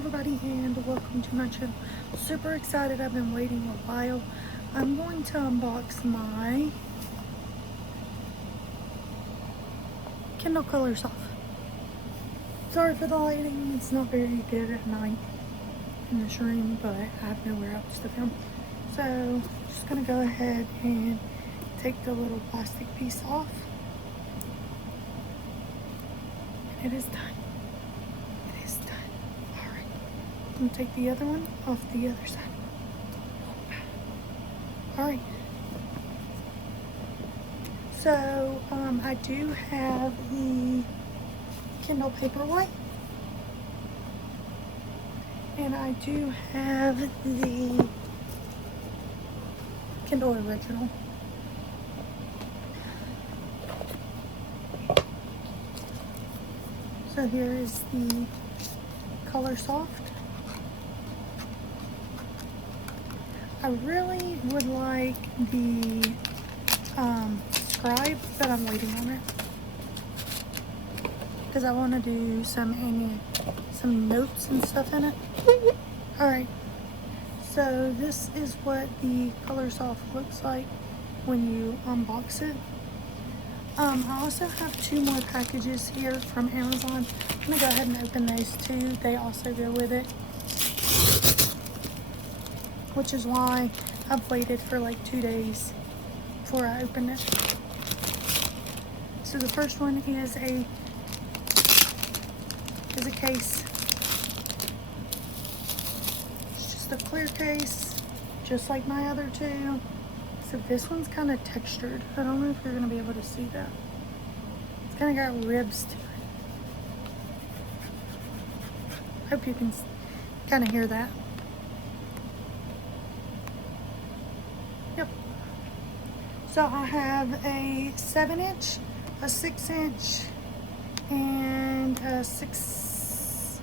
everybody, and welcome to my channel. Super excited. I've been waiting a while. I'm going to unbox my Kindle Color Soft. Sorry for the lighting, it's not very good at night in this room, but I have nowhere else to film. So just gonna go ahead and take the little plastic piece off. And it is done. It is done. Alright. I'm gonna take the other one off the other side. Alright. So I do have the Kindle Paperwhite. And I do have the Kindle Original. So here is the Color Soft. I really would like the Scribe, but I'm waiting on it because I want to do some notes and stuff in it. Alright, so this is what the Color Soft looks like when you unbox it. I also have two more packages here from Amazon. I'm going to go ahead and open those too. They also go with it, which is why I've waited for like 2 days before I open it. So the first one is a case. It's just a clear case, just like my other two. So this one's kind of textured. I don't know if you're going to be able to see that. It's kind of got ribs to it. Hope you can kind of hear that. Yep. So I have a 7-inch, a 6-inch, and a 6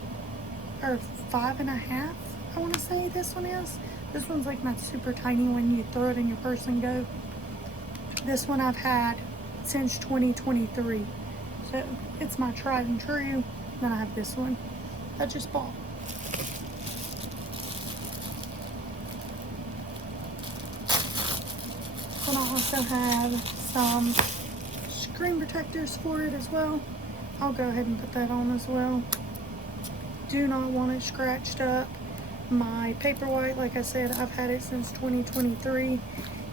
or 5.5. I want to say this one is. This one's like not super tiny when you throw it in your purse and go. This one I've had since 2023. So it's my tried and true. Then I have this one I just bought. And I also have some screen protectors for it as well. I'll go ahead and put that on as well. Do not want it scratched up. My Paperwhite, like I said, I've had it since 2023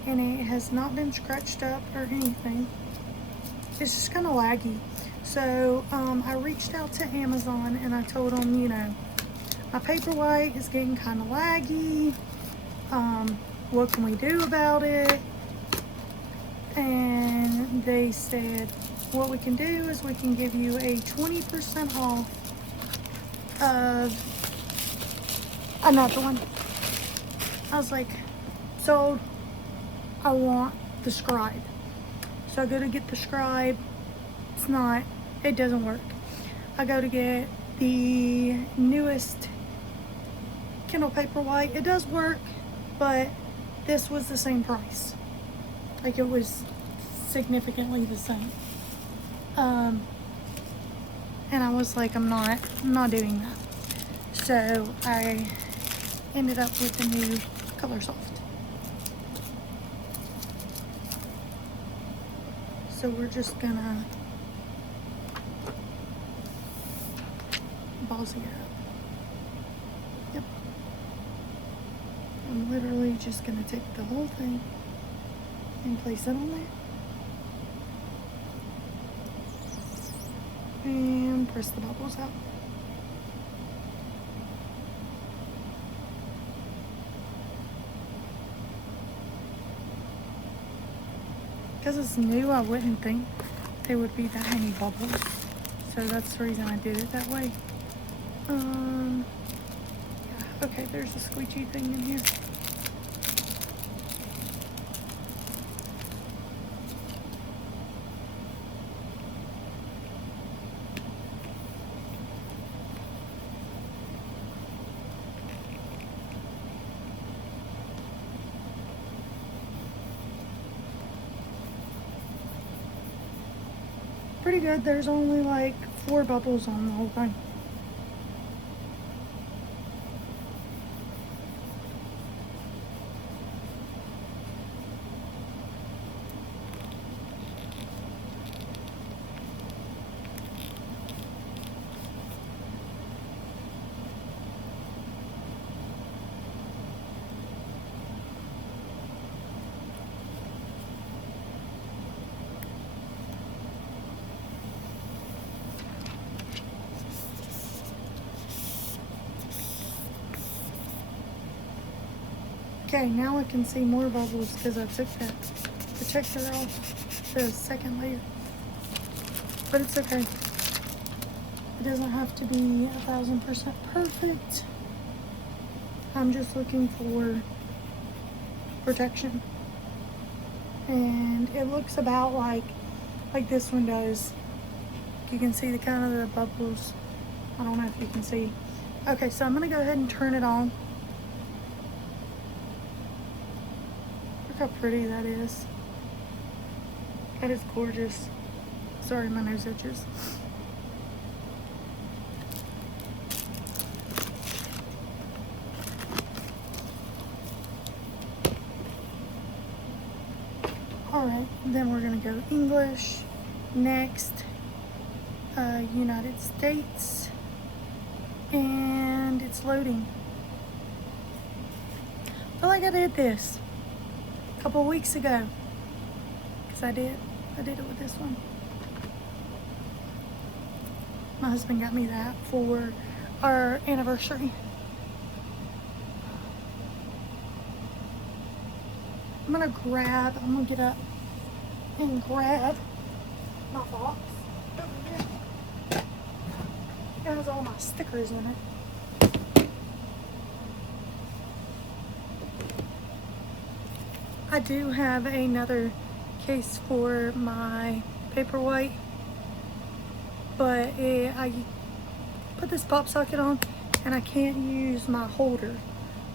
and it has not been scratched up or anything. It's just kind of laggy. So I reached out to Amazon and I told them, you know, my Paperwhite is getting kind of laggy. What can we do about it? And they said, what we can do is we can give you a 20% off of another one. I was like, sold. I want the Scribe. So I go to get the Scribe. It doesn't work. I go to get the newest Kindle Paperwhite. It does work, but this was the same price. Like, it was significantly the same. And I was like, I'm not doing that. So I ended up with the new Color Soft. So we're just gonna ballsy it up. Yep. I'm literally just gonna take the whole thing and place it on there. And press the bubbles out. Because it's new, I wouldn't think there would be that many bubbles. So that's the reason I did it that way. Yeah, okay, there's a squeegee thing in here. Pretty good. There's only like 4 bubbles on the whole thing. Okay, now I can see more bubbles because I took that protector off the second layer. But it's okay. It doesn't have to be 1000% perfect. I'm just looking for protection. And it looks about like this one does. You can see the kind of the bubbles. I don't know if you can see. Okay, so I'm gonna go ahead and turn it on. Look how pretty that is. That is gorgeous. Sorry, my nose itches. Alright, then we're gonna go English. Next, United States. And it's loading. I feel like I did this a couple weeks ago. Because I did it with this one. My husband got me that for our anniversary. I'm gonna get up and grab my box over here. It has all my stickers in it. I do have another case for my paperweight, but I put this pop socket on and I can't use my holder,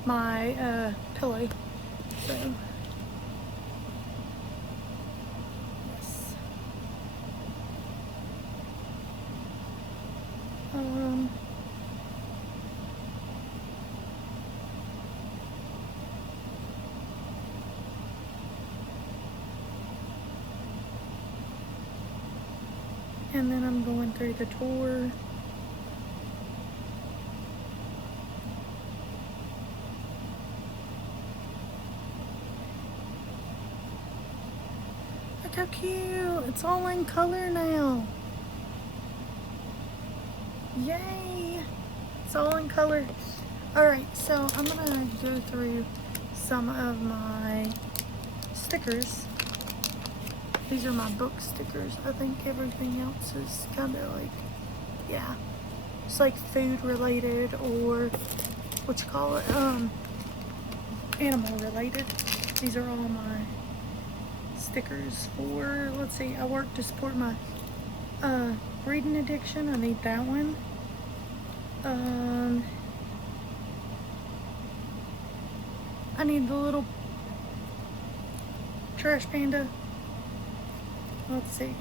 my pillow, so yes. And then I'm going through the tour. Look how cute. It's all in color now. Yay. It's all in color. Alright, so I'm gonna go through some of my stickers. These are my book stickers. I think everything else is kind of like, yeah, it's like food related or what you call it, animal related. These are all my stickers for, let's see, I work to support my reading addiction. I need that one. I need the little trash panda. Let's see.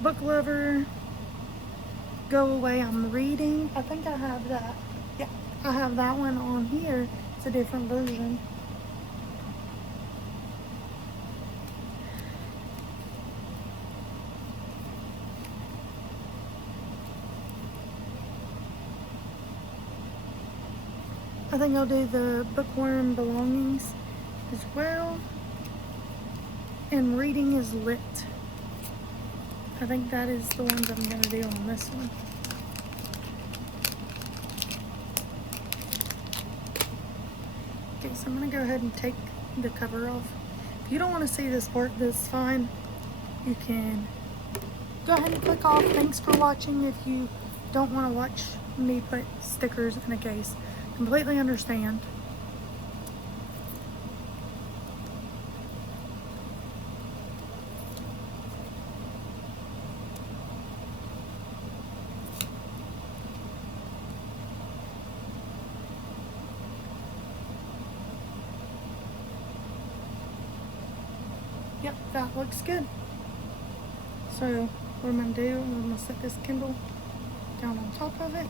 Book lover. Go away. I'm reading. I think I have that. Yeah, I have that one on here. It's a different version. I think I'll do the bookworm belongings as well. And reading is lit. I think that is the ones I'm going to do on this one. Okay, so I'm going to go ahead and take the cover off. If you don't want to see this part, that's fine. You can go ahead and click off. Thanks for watching. If you don't want to watch me put stickers in a case, completely understand. Yep, that looks good. So what I'm going to do, I'm going to set this Kindle down on top of it.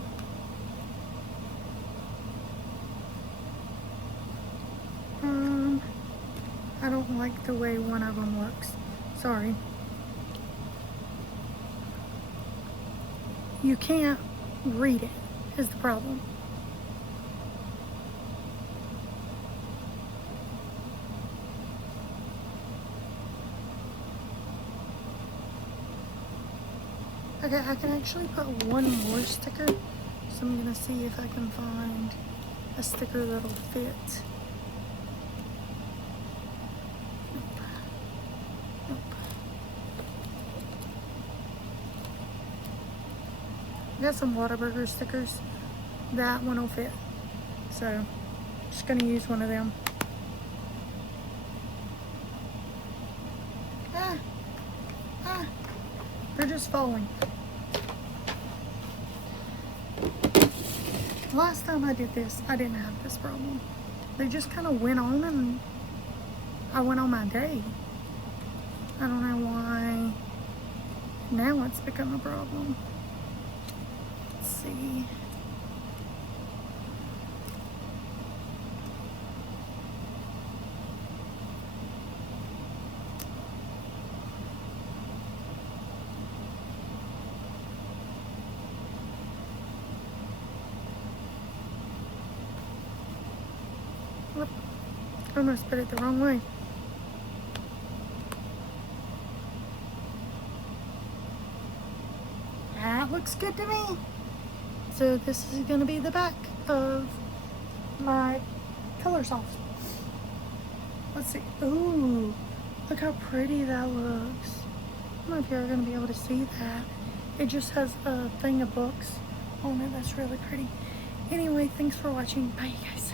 I don't like the way one of them works. Sorry. You can't read it, is the problem. Okay, I can actually put one more sticker. So I'm gonna see if I can find a sticker that'll fit. Nope. Nope. I got some Whataburger stickers. That one will fit. So, just gonna use one of them. They're just falling. Last time I did this, I didn't have this problem. They just kind of went on and I went on my day. I don't know why now it's become a problem. Let's see. Whoop. I almost put it the wrong way. That looks good to me. So this is going to be the back of my color soft. Let's see. Ooh, look how pretty that looks. I don't know if you're going to be able to see that. It just has a thing of books on it. That's really pretty. Anyway, thanks for watching. Bye, you guys.